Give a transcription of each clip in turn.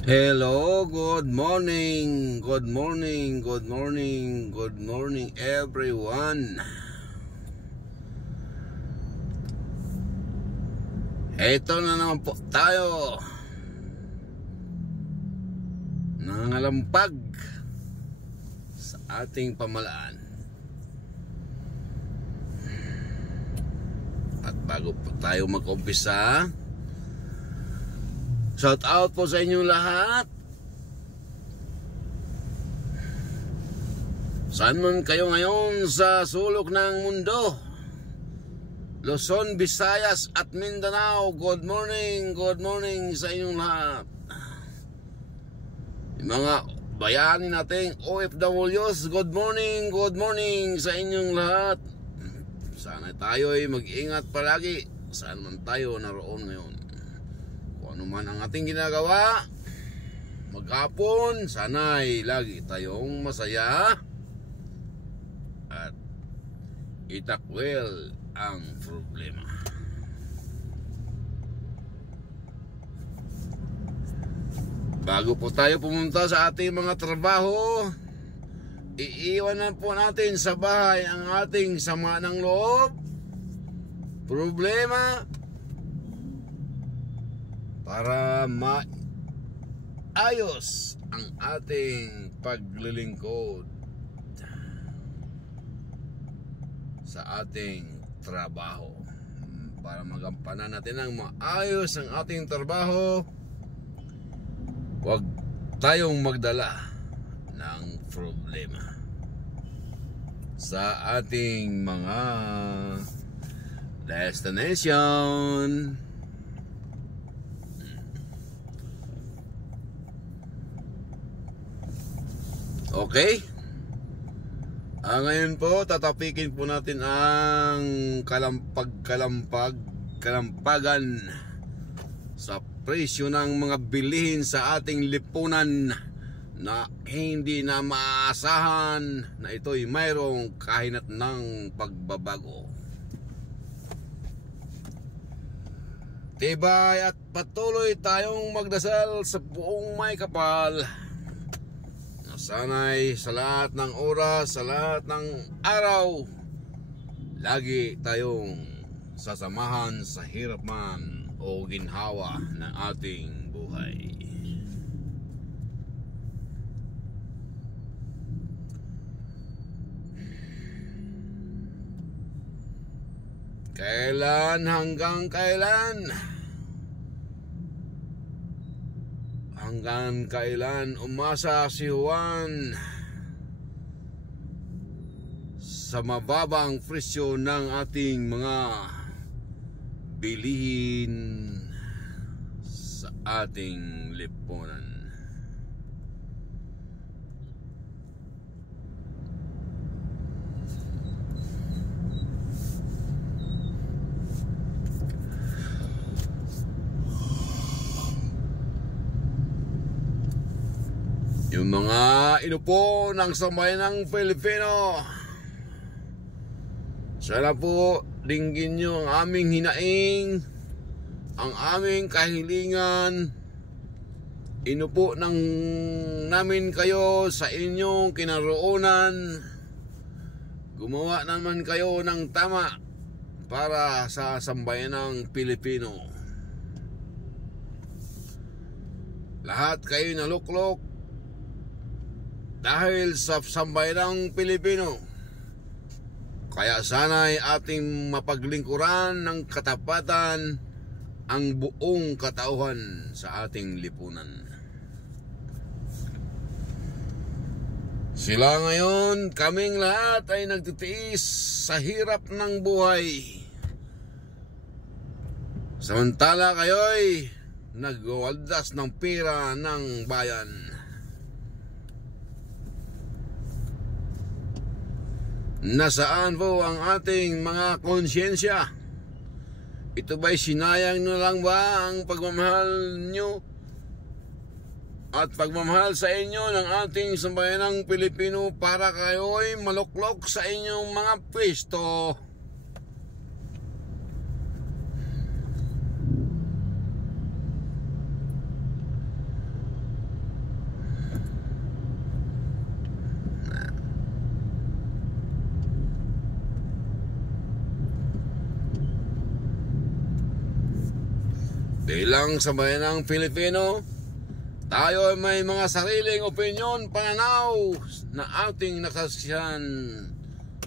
Hello, good morning, good morning, good morning, good morning everyone. Eto na naman po tayo, nangangalampag sa ating pamalaan. At bago po tayo mag-umpisa, shout out po sa inyong lahat. Saan man kayo ngayon sa sulok ng mundo, Luzon, Visayas at Mindanao, good morning sa inyong lahat. Yung mga bayani nating OFWs, good morning sa inyong lahat. Sana tayo ay mag-ingat palagi saan man tayo naroon ngayon. Ano man ang ating ginagawa, maghapon, sana'y lagi tayong masaya at itakwil ang problema. Bago po tayo pumunta sa ating mga trabaho, iiwanan po natin sa bahay ang ating sama ng loob, problema, para maayos ang ating paglilingkod sa ating trabaho. Para magampanan natin ang maayos ang ating trabaho, huwag tayong magdala ng problema sa ating mga destination. Okay? Ngayon po, tatapikin po natin ang kalampagan sa presyo ng mga bilihin sa ating lipunan na hindi na maasahan na ito'y mayroong kahinat ng pagbabago. Tibay at patuloy tayong magdasal sa buong may kapal. Sana'y sa lahat ng oras, sa lahat ng araw, lagi tayong sasamahan sa hirap man o ginhawa ng ating buhay. Kailan hanggang kailan? Hanggang kailan umasa si Juan sa mababang presyo ng ating mga bilihin sa ating lipunan? Yung mga inupo ng sambayanang Pilipino, sana po dinggin nyo ang aming hinaing, ang aming kahilingan. Inupo namin kayo sa inyong kinaroonan. Gumawa naman kayo ng tama para sa sambayanang Pilipino. Lahat kayo naluklok dahil sa sambayanang Pilipino. Kaya sana'y ating mapaglingkuran ng katapatan ang buong katauhan sa ating lipunan. Sila ngayon, kaming lahat ay nagtitiis sa hirap ng buhay, samantala kayo'y nagwaldas ng pera ng bayan. Nasaan po ang ating mga konsyensya? Ito ba'y sinayang nyo lang ba ang pagmamahal nyo at pagmamahal sa inyo ng ating sambayanang Pilipino para kayo'y maluklok sa inyong mga pwesto? Bilang sambayanang Pilipino, tayo ay may mga sariling opinyon, pananaw na ating nasaksihan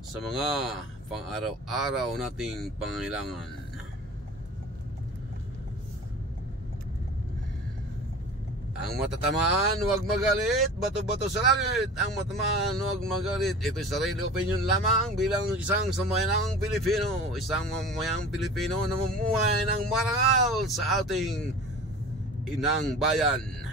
sa mga pang-araw-araw nating pangailangan. Ang matatamaan, huwag magalit. Bato-bato sa langit. Ang matatamaan, huwag magalit. Ito'y sarili opinion lamang bilang isang samayanang Pilipino. Isang mamamayang Pilipino na mamuhay ng marangal sa ating inang bayan.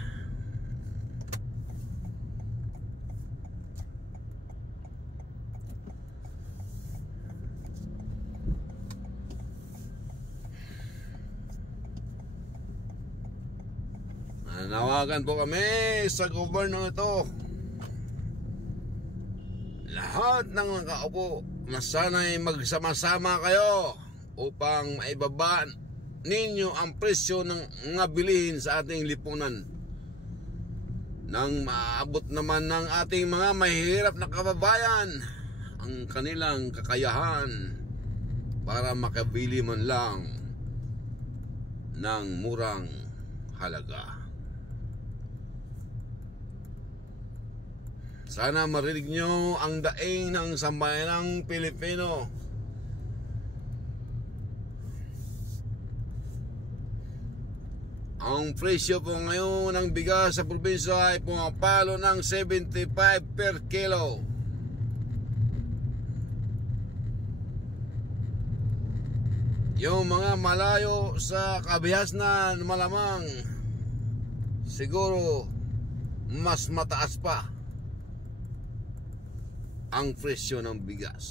Nanawagan po kami sa gobyerno ito, lahat ng nakaupo, na sana'y magsama-sama kayo upang maibaba ninyo ang presyo ng mga bilihin sa ating lipunan, nang maabot naman ng ating mga mahihirap na kababayan ang kanilang kakayahan para makabili man lang ng murang halaga. Sana marinig nyo ang daing ng sambayanang Pilipino. Ang presyo po ngayon ng bigas sa probinsya ay pumapalo ng 75 per kilo. Yung mga malayo sa kabihasnan, malamang siguro mas mataas pa ang presyo ng bigas.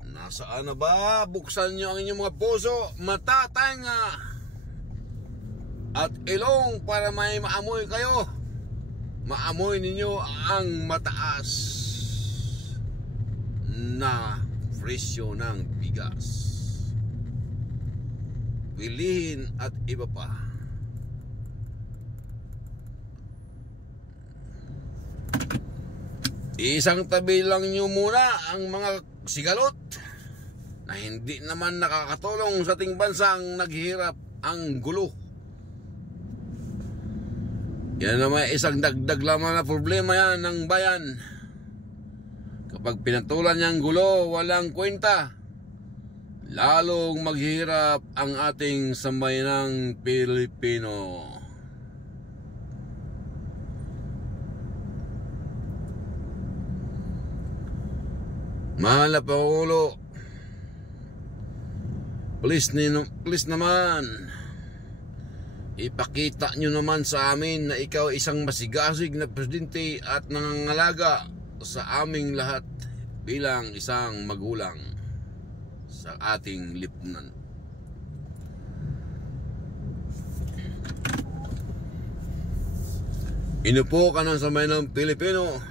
Nasaan na ba? Buksan nyo ang inyong mga puso, mata, tenga at ilong para may maamoy kayo. Maamoy ninyo ang mataas na presyo ng bigas, bilihin at iba pa. Isang tabi lang nyo muna ang mga sigalot na hindi naman nakakatulong sa ating bansang naghihirap, ang gulo. Yan naman isang dagdag lamang na problema yan ng bayan. Kapag pinatulan niyang gulo, walang kwenta, lalong maghirap ang ating sambayanang Pilipino. Mahal na Pangulo, please naman, ipakita nyo naman sa amin na ikaw isang masigasig na presidente at nangangalaga sa aming lahat bilang isang magulang sa ating lipunan. Inupo ka ng sambayanang Pilipino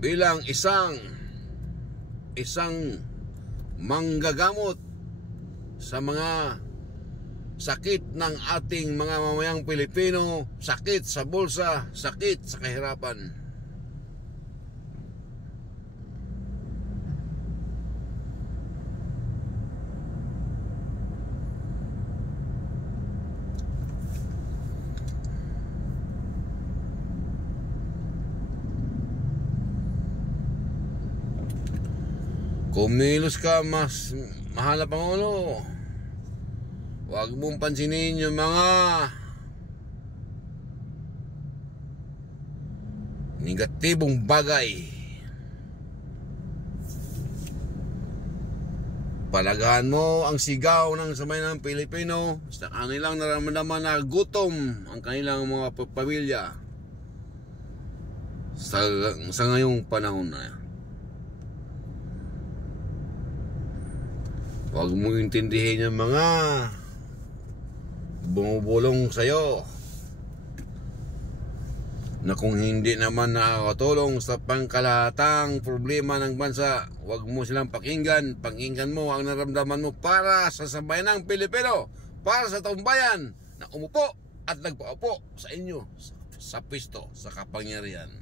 bilang isang manggagamot sa mga sakit ng ating mga mamayang Pilipino, sakit sa bulsa, sakit sa kahirapan. Kumilos ka, mas mahal na Pangulo. Huwag mong pansinin yung mga negatibong bagay. Palagahan mo ang sigaw ng sambayanang Pilipino sa kanilang nararamdaman na gutom ang kanilang mga pamilya sa ngayong panahon na. Huwag mo intindihin yung mga bumubulong sa'yo na kung hindi naman nakakatulong sa pangkalahatang problema ng bansa, huwag mo silang pakinggan. Pakinggan mo ang naramdaman mo para sa sambayanang Pilipino, para sa taong bayan na umupo at nagpaupo sa inyo sa pwesto, sa kapangyarihan.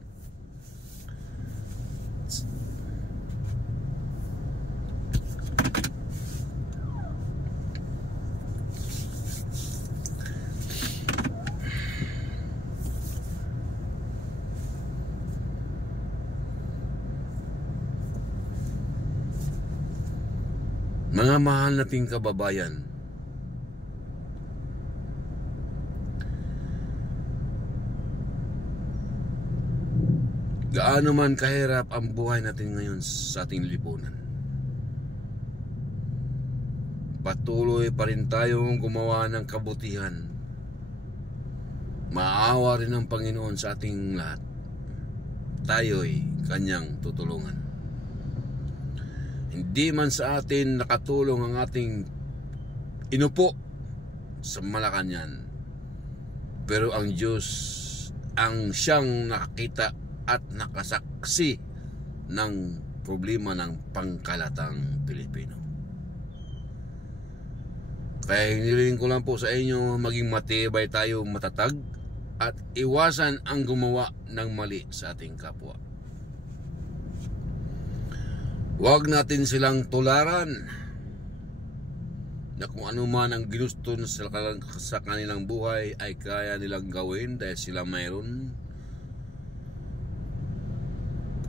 Mga mahal nating kababayan, gaano man kahirap ang buhay natin ngayon sa ating lipunan, patuloy pa rin tayong gumawa ng kabutihan. Maawa rin ang Panginoon sa ating lahat. Tayo'y Kanyang tutulungan. Hindi man sa atin nakatulong ang ating inupo sa Malacanang, pero ang Diyos ang siyang nakakita at nakasaksi ng problema ng pangkalatang Pilipino. Kaya hiniling ko lang po sa inyo, maging matibay tayo, matatag, at iwasan ang gumawa ng mali sa ating kapwa. Huwag natin silang tularan na kung ano man ang ginusto sa kanilang buhay ay kaya nilang gawin dahil sila mayroon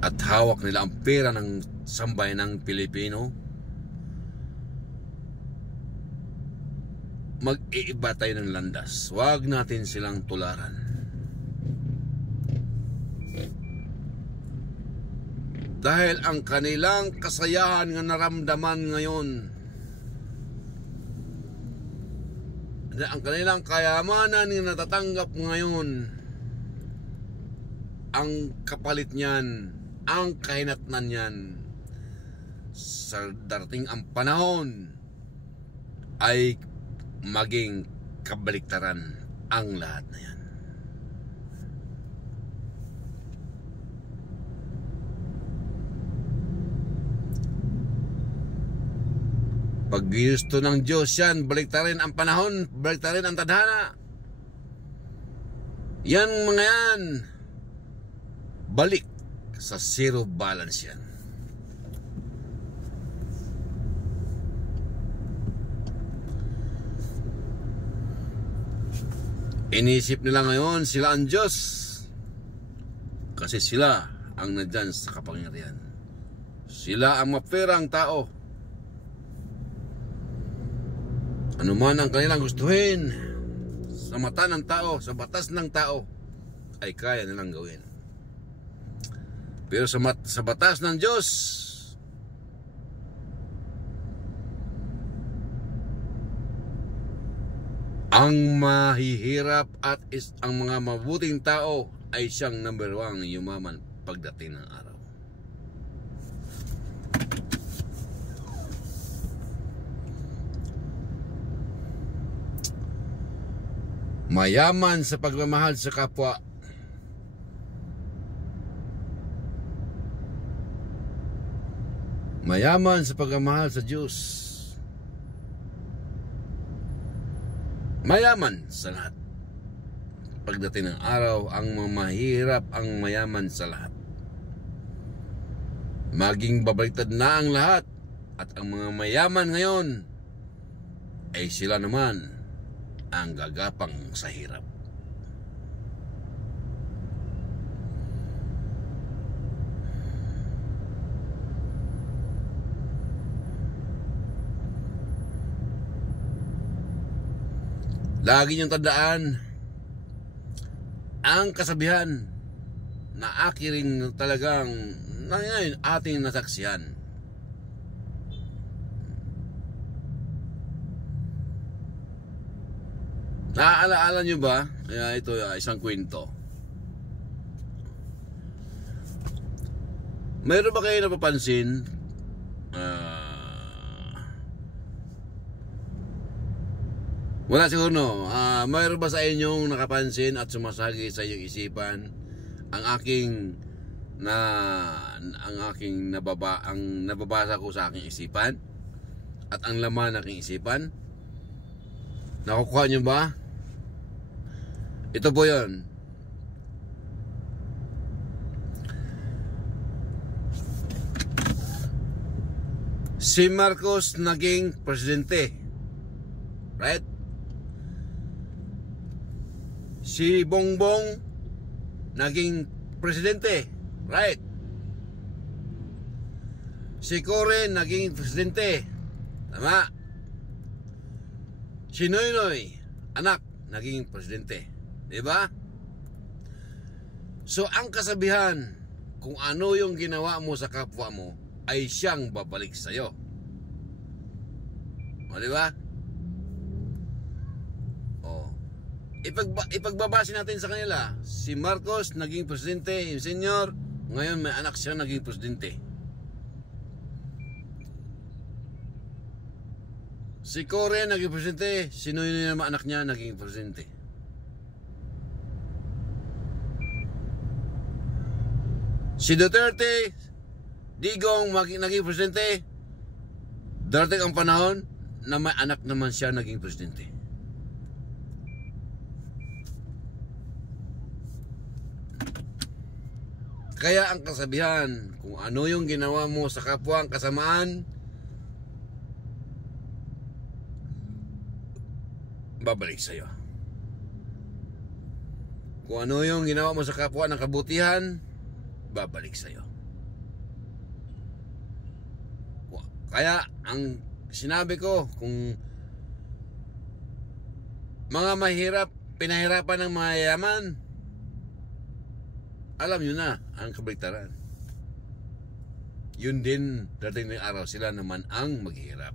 at hawak nila ang pera ng sambayanang Pilipino. Mag-iiba tayo ng landas. Huwag natin silang tularan. Dahil ang kanilang kasayahan nga naramdaman ngayon, ang kanilang kayamanan na natatanggap ngayon, ang kapalit niyan, ang kahinatnan niyan, sa darating ang panahon ay maging kabaliktaran ang lahat na yan. Pag ginusto ng Diyos yan, baliktarin ang panahon, baliktarin ang tadhana. Yan mga yan, balik sa zero balance yan. Inisip nila ngayon sila ang Diyos kasi sila ang nandyan sa kapangyarihan. Sila ang maperang tao. Ano man ang kanilang gustuhin sa mata ng tao, sa batas ng tao, ay kaya nilang gawin. Pero sa batas ng Diyos, ang mahihirap at ang mga mabuting tao ay siyang number 1 yumaman pagdating ng araw. Mayaman sa pagmamahal sa kapwa. Mayaman sa pagmamahal sa Diyos. Mayaman sa lahat. Pagdating ng araw, ang mahirap ang mayaman sa lahat. Maging babaliktad na ang lahat. At ang mga mayaman ngayon ay sila naman ang gagapang sa hirap. Lagi niyong tandaan ang kasabihan na aking talagang na ngayon ating nasaksihan. Naaalaala nyo ba? Ito isang kwento. Mayroon ba kayo napapansin? Wala siguro no. Mayroon ba sa inyong nakapansin at sumasagi sa inyong isipan ang aking nababasa ko sa aking isipan at ang laman ng aking isipan? Nakukuha nyo ba? Ito po yun. Si Marcos naging presidente. Right? Si Bongbong naging presidente. Right? Si Cory naging presidente. Tama. Si Noynoy, anak, naging presidente. Diba? So, ang kasabihan, kung ano yung ginawa mo sa kapwa mo, ay siyang babalik sa'yo. O, diba? O. Ipagbabase natin sa kanila, si Marcos naging presidente, yung senior, ngayon may anak siya naging presidente. Si Cory naging presidente, si Noynoy naman anak niya naging presidente. Si Duterte, Digong naging presidente, darating ang panahon na may anak naman siya naging presidente. Kaya ang kasabihan, kung ano yung ginawa mo sa kapwa ang kasamaan, babalik sa'yo. Kung ano yung ginawa mo sa kapwa ng kabutihan, babalik sa'yo. Kaya ang sinabi ko, kung mga mahirap, pinahirapan ng mayayaman, alam nyo na ang kabaliktaran. Yun din, dating ng araw, sila naman ang maghihirap.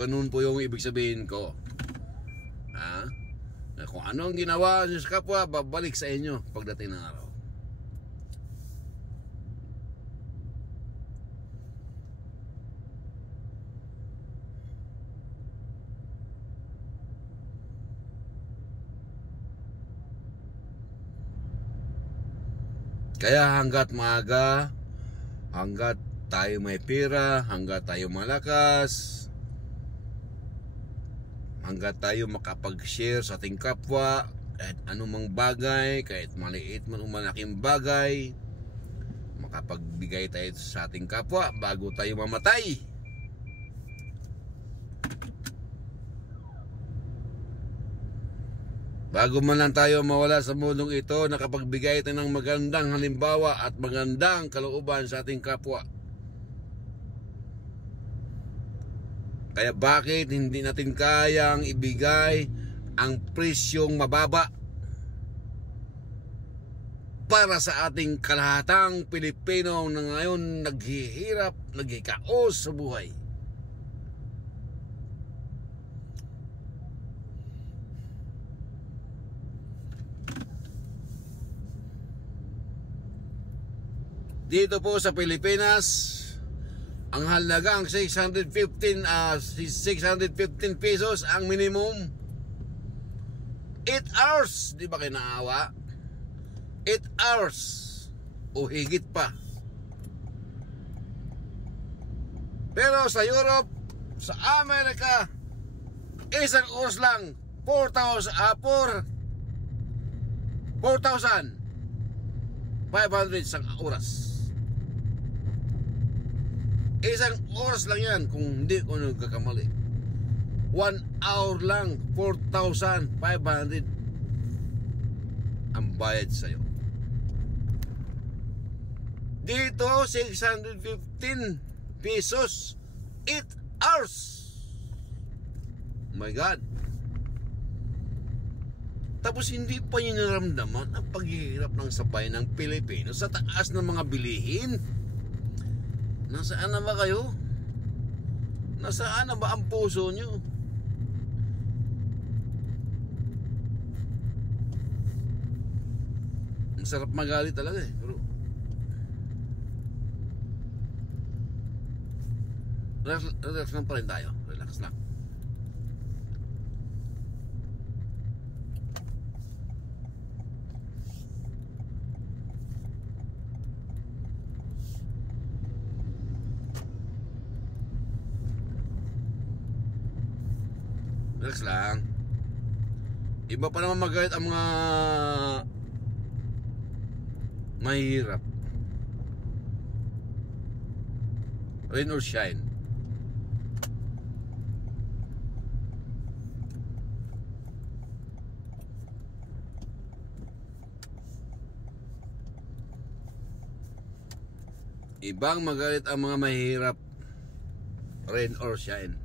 Ganun po yung ibig sabihin ko. Na kung ano ang ginawa nyo sa kapwa, babalik sa inyo pagdating ng araw. Kaya hanggat maaga, hanggat tayo may pera, hanggat tayo malakas, hanggat tayo makapag-share sa ating kapwa, kahit anumang bagay, kahit maliit man o malaking bagay, makapagbigay tayo sa ating kapwa bago tayo mamatay. Bago man lang tayo mawala sa mundong ito, nakapagbigay tayo ng magandang halimbawa at magandang kalooban sa ating kapwa. Kaya bakit hindi natin kayang ibigay ang presyong mababa para sa ating kalahatang Pilipino na ngayon naghihirap, naghikaos sa buhay? Dito po sa Pilipinas, ang halagang 615 pesos ang minimum. 8 hours, di ba kayo naawa? 8 hours o higit pa. Pero sa Europe, sa Amerika, isang oras lang 4,500 isang oras. Isang oras lang yan kung hindi ko nagkakamali. 1 hour lang, 4,500 ang bayad sa'yo. Dito, 615 pesos, 8 hours. Oh my God. Tapos hindi pa nyo naramdaman ang paghihirap ng sabay ng Pilipino sa taas ng mga bilihin. Nasaan na ba kayo? Nasaan na ba ang puso nyo? Ang sarap magalit talaga eh. Pero relax lang pa rin tayo. Relax lang. Relax lang. Iba pa naman magalit ang mga mahirap. Rain or shine. Ibang magalit ang mga mahihirap. Rain or shine.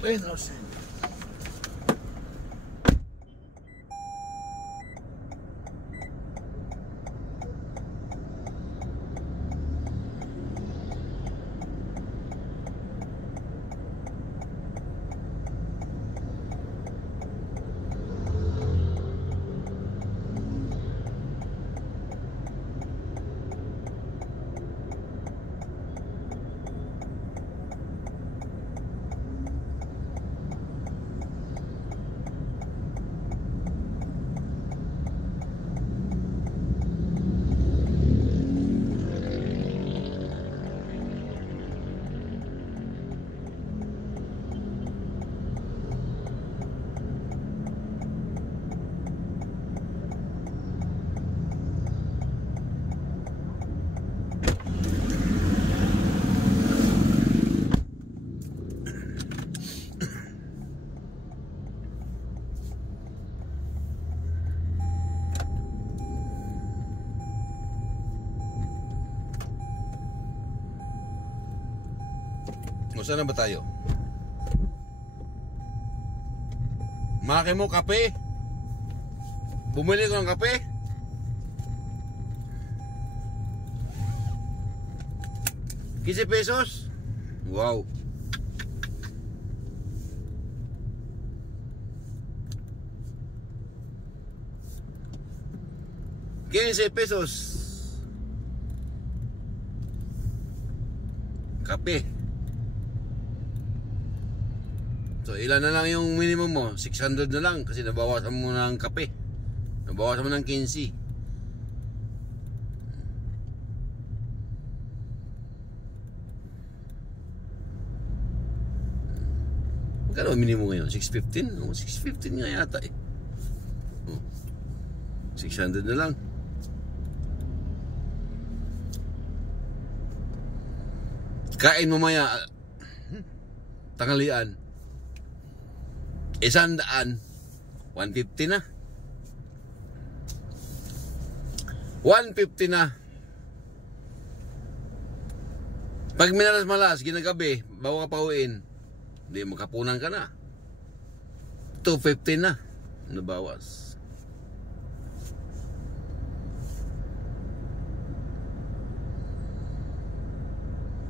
Rain or shine. O, saan na ba tayo? Maki mo kape? Bumili ko ng kape? $15? Wow. $15 kape. So ilan na lang yung minimum mo? 600 na lang kasi nabawasan mo ng kape. Nabawasan mo ng 15. Magkano minimum ngayon? 615? Oh, 615 nga yata eh. Oh, 600 na lang. Kain mamaya tanghalian 100, 150 na. 150 na. Pag minalas-malas, ginagabi, bago ka pauwiin, hindi makapunan ka na. 250 na. Nabawas.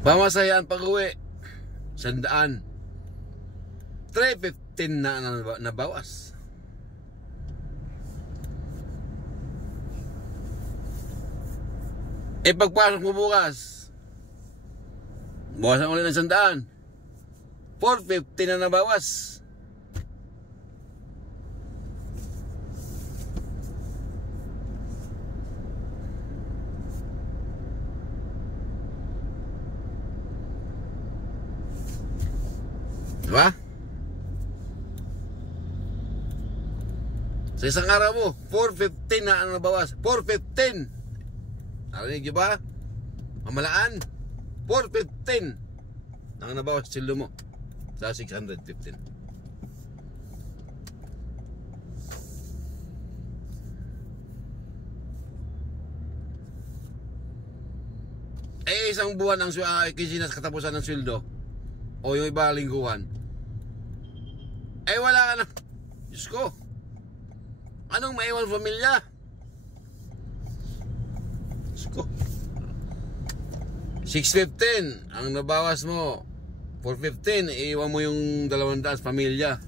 Pamasayan pag-uwi 100. 315 na nabawas. E pagpasok mo bukas, bawasan ulit ng 100. 450 na nabawas. Diba? Sa isang araw mo, 415 na ang nabawas. 415. Narinig niyo ba? Mamalaan. 415 ang nabawas sildo mo sa 615. Eh, isang buwan ang kisinas katapusan ng sweldo. O yung iba lingguhan. Eh, wala ka na. Diyos ko. Anong maiwan pamilya? Diyos ko. 615 ang nabawas mo. 415, iiwan mo yung 200 pamilya.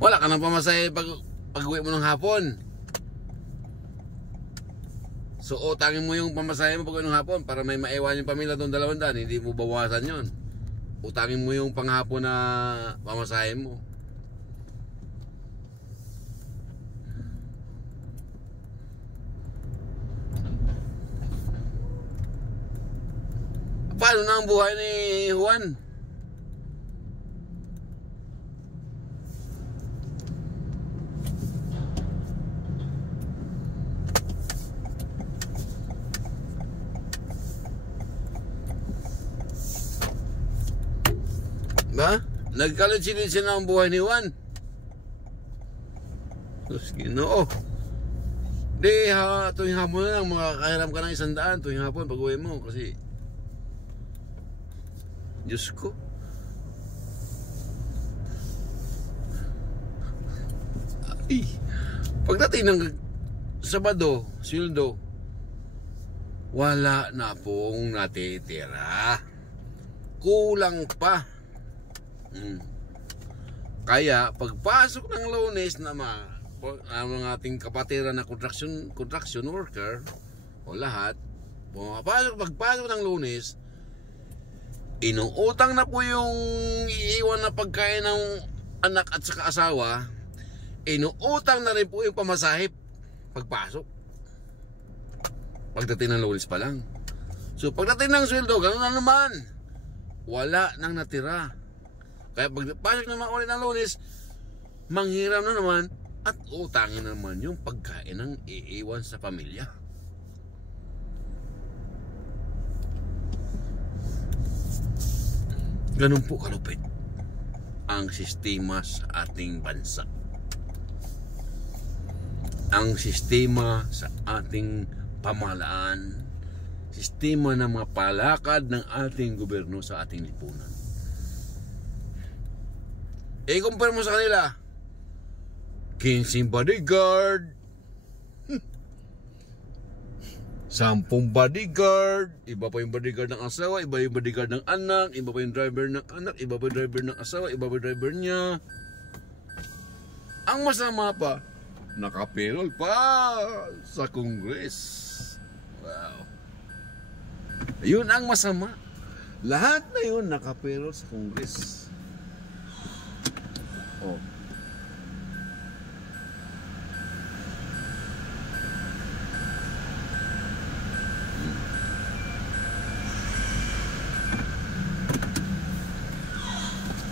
Wala ka nang pamasahe pag uwi mo ng hapon. So utangin mo yung pamasahe mo pag ng hapon para may maiwan yung pamilya doon 200, hindi mo bawasan yon. Utangin mo yung panghapon na pamasahe mo. Paano na ang buhay ni Juan? Ba? Nagkalit-silit siya ng buhay ni Juan. Diyos Ginoo. Di ha, tuwing hapon na lang makakahiram ka ng 100 tuwing hapon pag uwi mo kasi Diyos ko. Ay, pagdating ng Sabado, Sildo, wala na pong natitira. Kulang pa. Kaya pagpasok ng Lunes na ang ating kapatiran na construction worker o lahat, pagpasok ng Lunes, inuutang na po yung iiwan na pagkain ng anak at saka asawa. Inuutang na rin po yung pamasahe pagpasok. Pagdating ng Lunes pa lang. So pagdating ng sweldo, ganoon na naman. Wala nang natira. Kaya pagpasok naman ulit ng Lunes, manghiram na naman at utangin na naman yung pagkain ng iiwan sa pamilya. Ganun po kalupit ang sistema sa ating bansa. Ang sistema sa ating pamahalaan, sistema ng mga palakad ng ating gobyerno sa ating lipunan. I-compare mo sa kanila, 15 bodyguard, 10 bodyguard, iba pa yung bodyguard ng asawa, iba yung bodyguard ng anak, iba pa yung driver ng anak, iba pa yung driver ng asawa, iba pa yung driver niya. Ang masama pa, nakapirol pa sa Congress. Wow. Yun ang masama. Lahat na yun nakapirol sa Congress. Oh.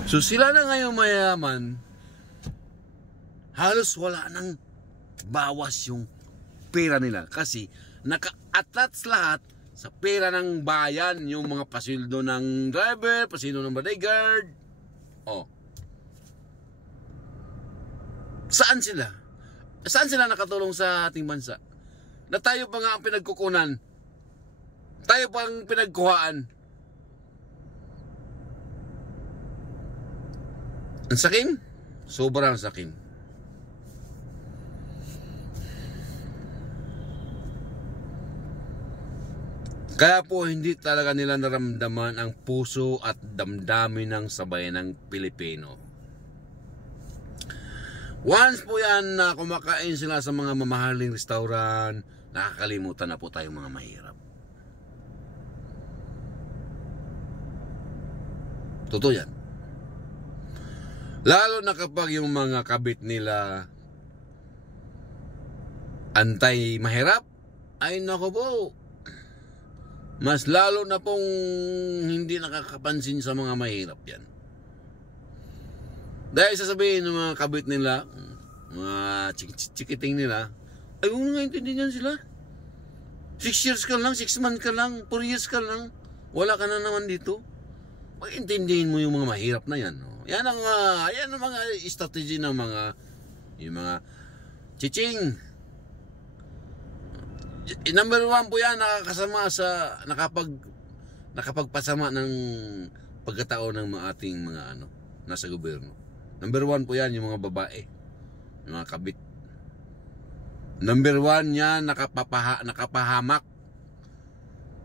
So sila na ngayon mayaman, halos wala nang bawas yung pera nila kasi naka-attach lahat sa pera ng bayan, yung mga pasildo ng driver, pasildo ng bodyguard. Oh. Saan sila? Saan sila nakatulong sa ating bansa? Na tayo pa nga ang pinagkukunan. Tayo pa ang pinagkuhaan. Ang sakim? Sobrang sakim. Kaya po hindi talaga nila naramdaman ang puso at damdamin ng sabayan ng Pilipino. Once po yan na kumakain sila sa mga mamahaling restaurant, nakakalimutan na po tayong mga mahirap. Totoo yan. Lalo na kapag yung mga kabit nila antay mahirap, ay nako po, mas lalo na pong hindi nakakapansin sa mga mahirap yan. Dahil sasabihin ng mga kabit nila, mga chikiting nila, ay kung naintindihan sila, 6 years ka lang, 6 months ka lang, 4 years ka lang, wala ka na naman dito. Pag-intindihin mo yung mga mahirap na yan. No? Yan ang mga strategy ng yung mga chiching. Number 1 po yan, nakakasama sa nakapagpasama ng pagkatao ng ating mga nasa gobyerno. Number 1 po yan, yung mga babae, yung mga kabit. Number 1 yan, nakapahamak,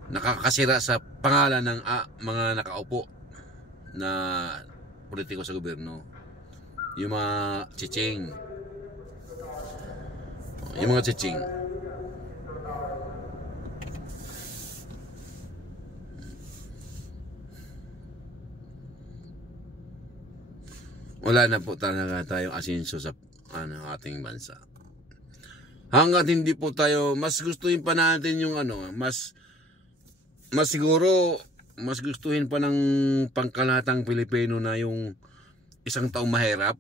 nakakasira sa pangalan ng mga nakaupo na politiko sa gobyerno. Yung mga chiching. Yung mga chiching. wala na po talaga tayong asenso sa ating bansa. Hanggat hindi po tayo, mas gustuhin pa natin yung mas siguro, mas gustuhin pa ng pangkalatang Pilipino na yung isang taong mahirap,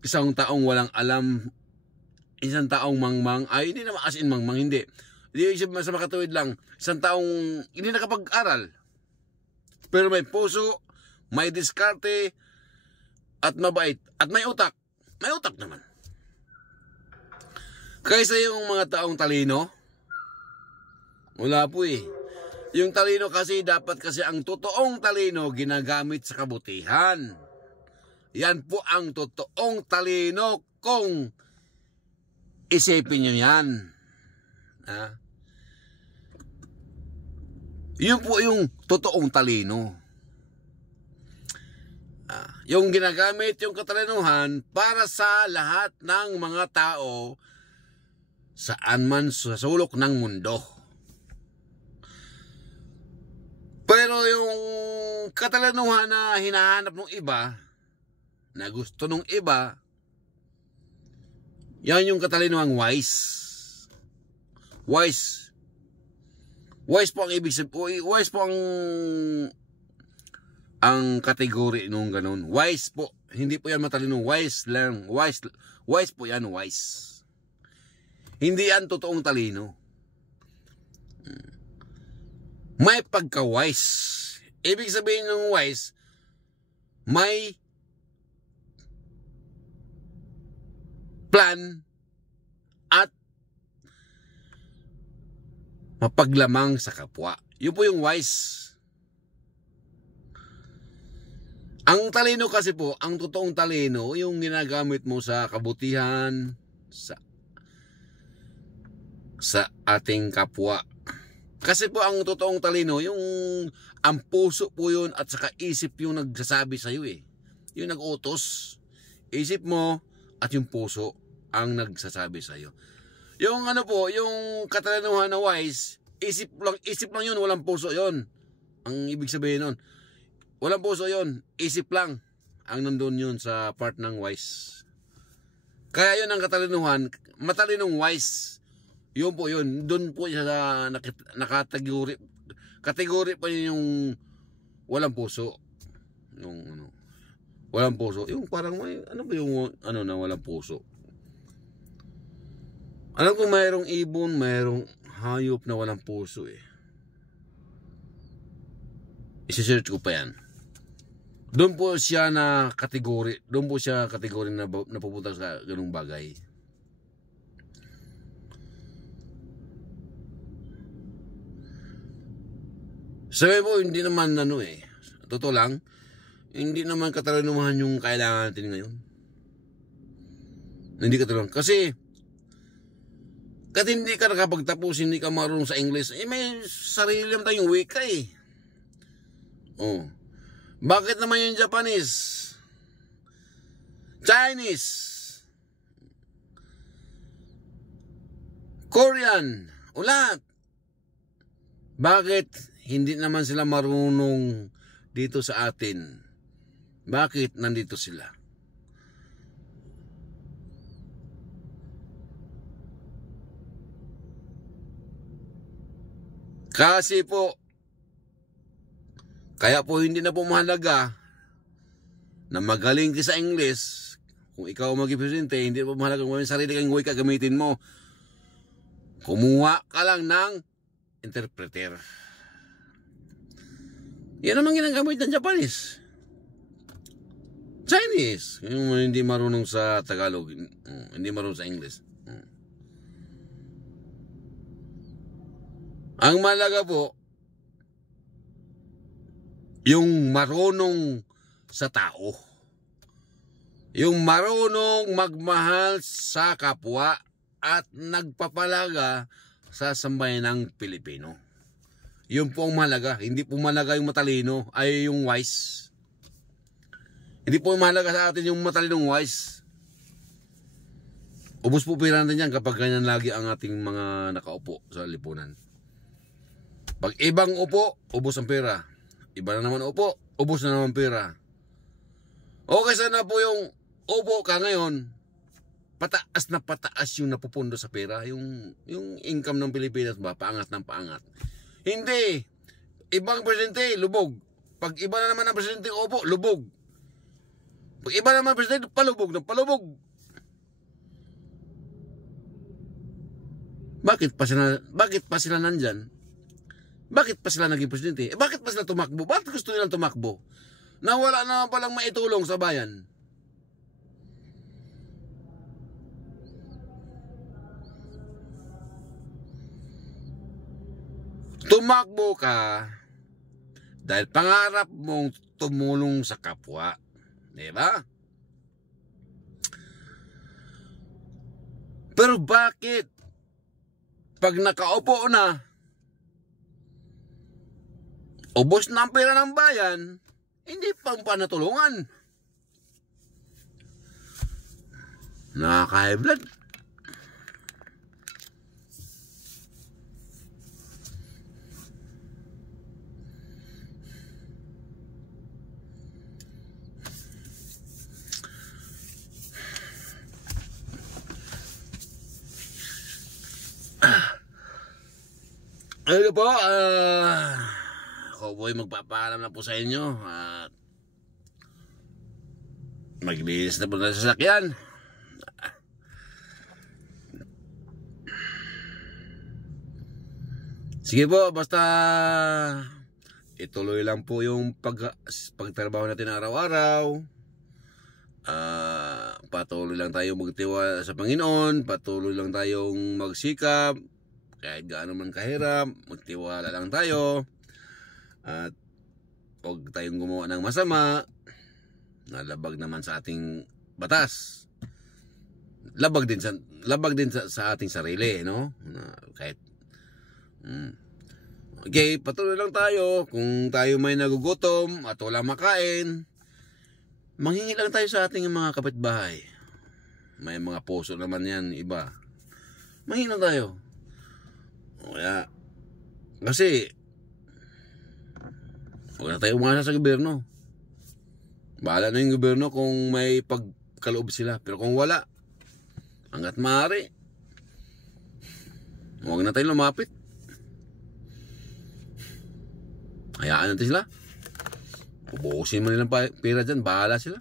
isang taong walang alam, isang taong mangmang, ay hindi naman as in mangmang, hindi. Hindi sa makatuwid lang, isang taong hindi nakapag-aral, pero may puso, may diskarte, at mabait, at may utak. May utak naman. Kaysa yung mga taong talino, wala po eh. Yung talino kasi, dapat kasi ang totoong talino ginagamit sa kabutihan. Yan po ang totoong talino kung isipin nyo yan. Yun po yung totoong talino. Yung ginagamit yung katalinuhan para sa lahat ng mga tao saan man sa sulok ng mundo. Pero yung katalinuhan na hinahanap ng iba, na gusto ng iba, yan yung katalinuhang wise. Wise. Wise po ang ibig sabihin. Wise po ang kategory nung ganun. Wise po. Hindi po yan matalino. Wise lang. Wise po yan. Wise. Hindi yan totoong talino. May pagka-wise. Ibig sabihin ng wise, may plan at mapaglamang sa kapwa. Yun po yung wise. Ang talino kasi po, ang totoong talino, yung ginagamit mo sa kabutihan, sa ating kapwa. Kasi po ang totoong talino, yung ang puso po yun at saka isip yung nagsasabi sa iyo eh. Yung nag-utos. Isip mo at yung puso ang nagsasabi sa iyo. Yung yung katalinuhan na wise, isip lang yun, walang puso yun. Ang ibig sabihin nun, walang puso yun, isip lang ang nandun yun sa part ng wise. Kaya yun ang katalinuhan, matalinong wise. Yun po yun, doon po siya nakategori. Kategori pa yun yung walang puso. Yung walang puso. Yung parang may, ba yung na walang puso? Alam ko mayroong ibon, mayroong hayop na walang puso eh. Isi-search ko pa yan. Doon po siya na kategori, na napupunta sa ganung bagay. Sabi po, hindi naman totoo lang, hindi naman katalinuhan yung kailangan natin ngayon. Hindi katalinuhan. Kasi hindi ka nakapagtapos, hindi ka marunong sa English, may sarili naman tayong wika eh. Oh. Bakit naman yung Japanese? Chinese? Korean? Ulat? Bakit hindi naman sila marunong dito sa atin? Bakit nandito sila? Kasi po, kaya po hindi na po mahalaga na magaling ka sa English. Kung ikaw mag-presente, hindi po mahalaga kung may sarili kang wika gamitin mo. Kumuha ka lang ng interpreter. Yan naman ginagamit ng Japanese. Chinese. Yung hindi marunong sa Tagalog, hindi marunong sa English. Ang malaga po, yung marunong sa tao. Yung marunong magmahal sa kapwa at nagpapalaga sa sambayan ng Pilipino. Yun po ang mahalaga. Hindi po mahalaga yung matalino, ay yung wise. Hindi po mahalaga sa atin yung matalinong wise. Ubus po pera natin yan kapag ganyan lagi ang ating mga nakaupo sa lipunan. Pag ibang upo, ubos ang pera. Iba na naman upo, ubos na naman pera. Okay sana po yung upo ka ngayon, pataas na pataas yung napupundo sa pera, yung income ng Pilipinas ba, paangat ng paangat. Hindi. Ibang presidente, lubog. Pag iba na naman ang presidente upo, lubog. Pag iba naman ang presidente, palubog ng palubog. Bakit pa sila nandyan? Bakit pa sila naging presidente? Bakit pa sila tumakbo? Bakit gusto nilang tumakbo? Na wala naman palang maitulong sa bayan. Tumakbo ka dahil pangarap mong tumulong sa kapwa. Diba? Pero bakit pag nakaupo na, ubos na ang pera ng bayan, hindi pang panatulungan? Nakaka-high blood. Ano po, ako po'y magpapaalam na po sa inyo at maglinis na po na sa sasakyan. Sige po, basta ituloy lang po yung pagtrabaho natin araw-araw. Patuloy lang tayong magtiwala sa Panginoon, patuloy lang tayong magsikap. Kahit gaano man kahirap, magtiwala lang tayo. At huwag tayong gumawa ng masama na labag naman sa ating batas. Labag din sa ating sarili, no? Kahit okay, patuloy lang tayo. Kung tayo may nagugutom at wala makain, manghingi lang tayo sa ating mga kapitbahay. May mga puso naman yan, iba. Manghingi lang tayo. Kaya, kasi wala tayong umasa sa gobyerno. Bahala na yung gobyerno kung may pagkaloob sila. Pero kung wala, hanggat maaari, huwag na tayong lumapit. Hayaan natin sila. Pubukusin mo nilang pera dyan, bahala sila.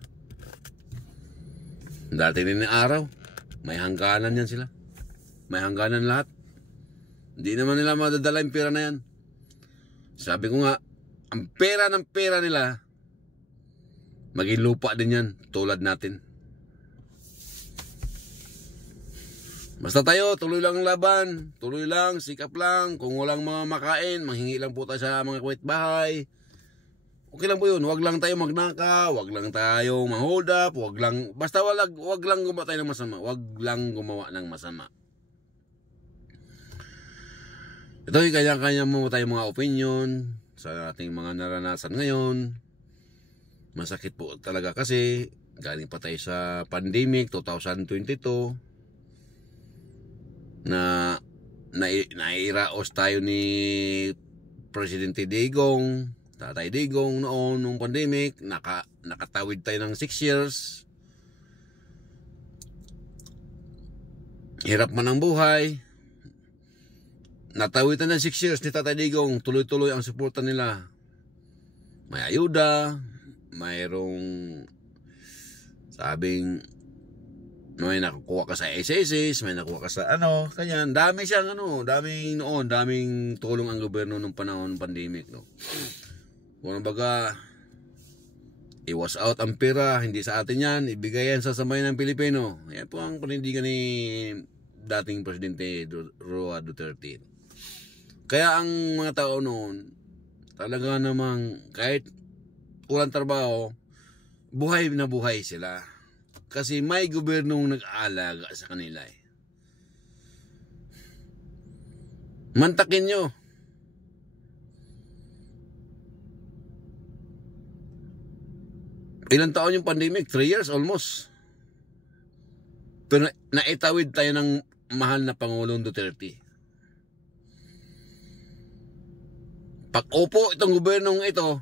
Dati rin ng araw, may hangganan yan sila. May hangganan lahat. Hindi naman nila madadala yung pera na yan. Sabi ko nga, ang pera ng pera nila, maging lupa din yan, tulad natin. Basta tayo, tuloy lang ang laban, tuloy lang, sikap lang. Kung walang mga makain, manghingi lang po tayo sa mga kapitbahay. Okay lang po yun, wag lang tayo magnaka, wag lang tayo ma-hold up, basta wag lang gumawa tayo ng masama, wag lang gumawa ng masama. Ito yung kanya-kanya mo tayong mga opinion sa ating mga naranasan ngayon. Masakit po talaga kasi galing pa tayo sa pandemic 2022 na nairaos tayo ni Presidente Digong, Tatay Digong noon nung pandemic. Nakatawid tayo ng 6 years. Hirap man ang buhay. Natawid na ng 6 years ni Tatay Digong, tuloy-tuloy ang suporta nila. May ayuda, mayroong sabing may nakukuha ka sa SSS, may nakukuha ka sa kanyan. Dami siyang daming tulong ang gobyerno nung panahon ng pandemic, no. Kung baga, iwas out ang pera, hindi sa atin yan, ibigay yan sa sambayan ng Pilipino. Yan po ang panindigan ni dating Presidente Roa Duterte. Kaya ang mga tao noon, talaga namang kahit walang trabaho, buhay na buhay sila. Kasi may gobyernong nag-aalaga sa kanila eh. Mantakin nyo. Ilang taon yung pandemic? 3 years almost. Pero naitawid tayo ng mahal na Pangulong Duterte. Pag upo itong gobyernong ito,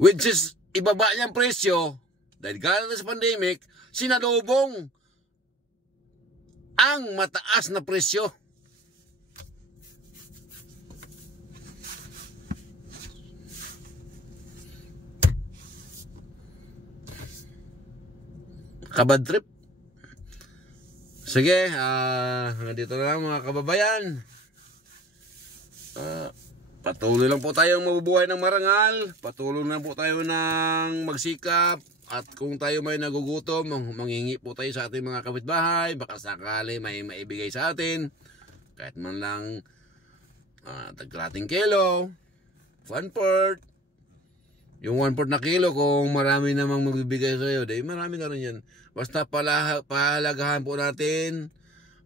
which is ibaba niyang presyo dahil galing na sa pandemic, sinalubong ang mataas na presyo. Kabad trip. Sige, dito na lang mga kababayan. Patuloy lang po tayong mabubuhay ng marangal. Patuloy lang po tayo ng magsikap. At kung tayo may nagugutom, manghingi po tayo sa ating mga kapitbahay. Baka sakali may maibigay sa atin. Kahit man lang tagkalating kilo, 1/4. Yung 1/4 na kilo, kung marami namang magbibigay sa iyo, dahil marami na rin yan. Basta pahalagahan po natin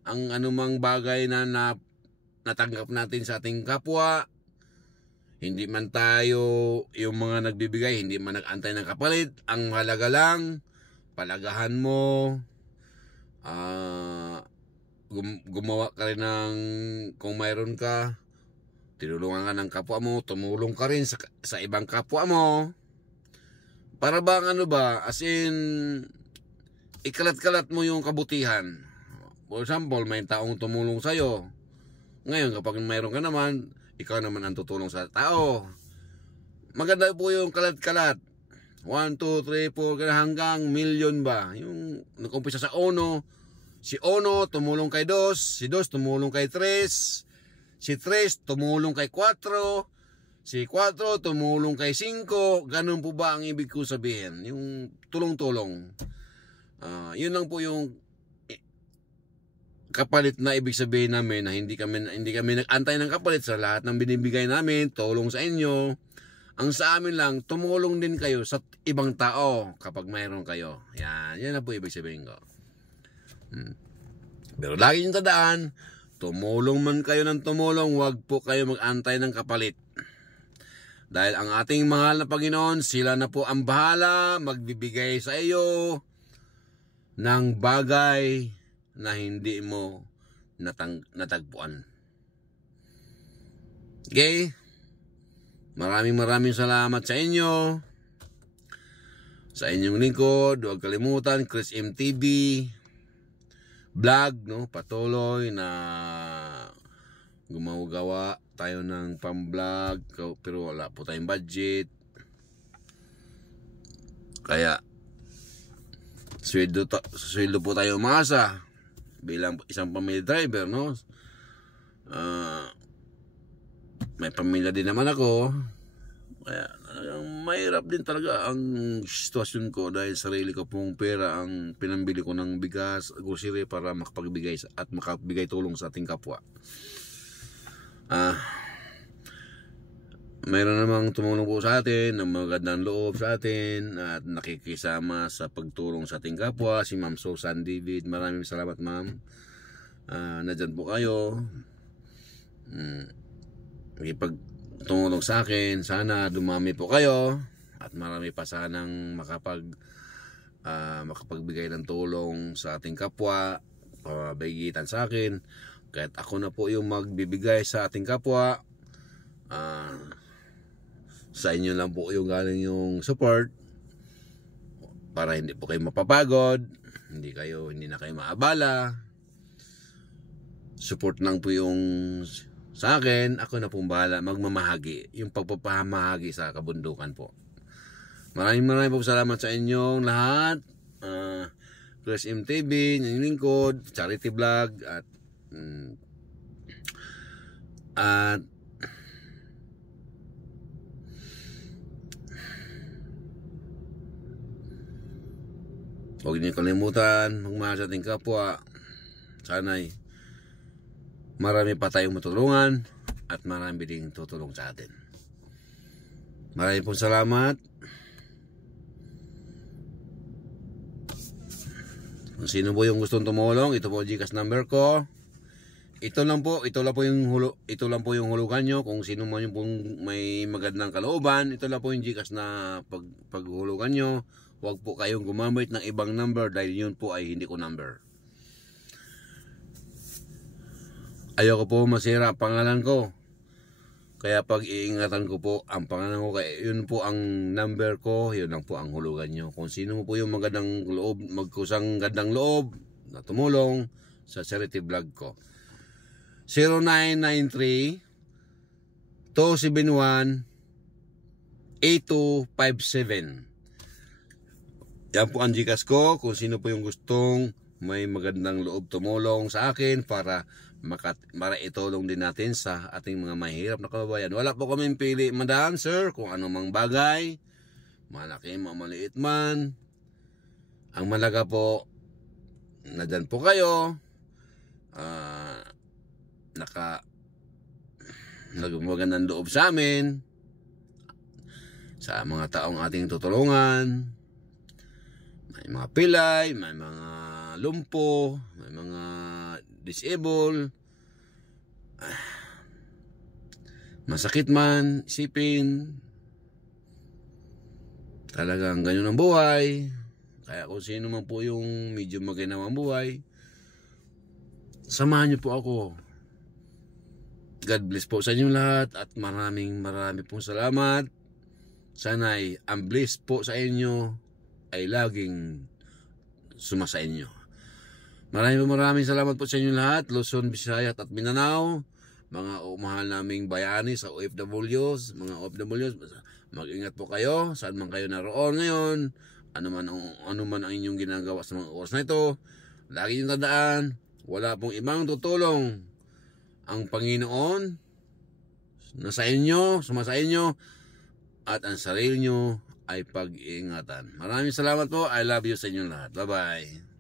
ang anumang bagay na natanggap natin sa ating kapwa. Hindi man tayo, yung mga nagbibigay, hindi man nag-antay ng kapalit. Ang mahalaga lang, palagahan mo, gumawa ka rin ng, kung mayroon ka, tinulungan ka ng kapwa mo, tumulong ka rin sa ibang kapwa mo. Para bang as in, ikalat-kalat mo yung kabutihan. For example, may taong tumulong sa'yo. Ngayon, kapag mayroon ka naman, ikaw naman ang tutulong sa tao. Maganda po yung kalat-kalat. 1, 2, 3, 4, hanggang million ba. Yung nag-umpisa sa Ono. Si Ono tumulong kay Dos. Si Dos tumulong kay Tres. Si Tres tumulong kay 4. Si 4 tumulong kay 5. Ganun po ba ang ibig ko sabihin? Yung tulong-tulong. Yun lang po yung kapalit na ibig sabihin namin, na hindi kami nag-antay ng kapalit sa lahat ng binibigay namin, tulong sa inyo. Ang sa amin lang, tumulong din kayo sa ibang tao kapag mayroon kayo. Yan na po ibig sabihin ko. Pero lagi yung tandaan, tumulong man kayo ng tumulong, huwag po kayo mag-antay ng kapalit. Dahil ang ating mahal na Panginoon, sila na po ang bahala magbibigay sa iyo ng bagay na hindi mo natagpuan. Okay? Maraming salamat sa inyo. Sa inyong lingkod, huwag kalimutan, Chris MTV vlog, no? Patuloy na gumagawa tayo ng pang-vlog, pero wala po tayong budget. Kaya sweldo po tayo umasa bilang isang family driver, no? May pamilya din naman ako. Kaya mahirap din talaga ang sitwasyon ko dahil sarili ko pong pera ang pinambili ko ng bigas, grocery para makapagbigay at makabigay tulong sa ating kapwa. Mayroon namang tumulong po sa atin ng magandang loob sa atin at nakikisama sa pagtulong sa ating kapwa, si Ma'am Susan David. Maraming salamat, Ma'am. Nandyan po kayo. Tumulong sa akin. Sana dumami po kayo at marami pa sanang makapagbigay ng tulong sa ating kapwa, pabagitan sa akin. Kahit ako na po yung magbibigay sa ating kapwa, sa inyo lang po yung galing yung support para hindi po kayo mapapagod, hindi na kayo maabala. Support lang po yung sa akin, ako na pong bahala magmamahagi, yung pagpapamahagi sa kabundukan po. Maraming po salamat sa inyong lahat. Chris MTV, yung lingkod, charity vlog at huwag niyo kalimutan magmahal sa ating kapwa. Sana'y marami pa tayong matulungan at marami ding tutulong sa atin. Maraming pong salamat. Kung sino po yung gustong tumulong, ito po ang GCash number ko. Ito lang po yung hulugan nyo. Kung sino man yung pong may magandang kalooban, ito lang po yung GCash na paghulugan nyo. Huwag po kayong gumamit ng ibang number dahil yun po ay hindi ko number. Ayoko po masira pangalan ko. Kaya pag-iingatan ko po ang pangalan ko, kaya yun po ang number ko, yun lang po ang hulugan nyo. Kung sino po yung magandang loob, magkusang gandang loob na tumulong sa charity vlog ko. 0993-271-8257. Yan po ang Gcash ko, kung sino po yung gustong may magandang loob tumulong sa akin para itulong din natin sa ating mga mahirap na kababayan. Wala po kaming pili, madam, sir, kung ano mang bagay, malaki, maliit man. Ang malaga po, nadyan po kayo, magandang loob sa amin, sa mga taong ating tutulungan. May mga pilay, may mga lumpo, may mga disable. Masakit man isipin, talagang ganyan ang buhay. Kaya kung sino man po yung medyo maginawang buhay, samahan niyo po ako. God bless po sa inyo lahat at marami pong salamat. Sana'y ang bliss po sa inyo ay laging sumasa inyo. Maraming salamat po sa inyo lahat, Luzon, Visayas at Mindanao, mga mahal naming bayani sa OFWs, mga OFWs, mag-ingat po kayo, saan man kayo naroon ngayon, ano man ang inyong ginagawa sa mga oras na ito. Lagi niyong tandaan, wala pong ibang tutulong. Ang Panginoon nasa inyo, sumasa inyo, at ang sarili nyo ay pag-iingatan. Maraming salamat po. I love you sa inyo lahat. Bye-bye.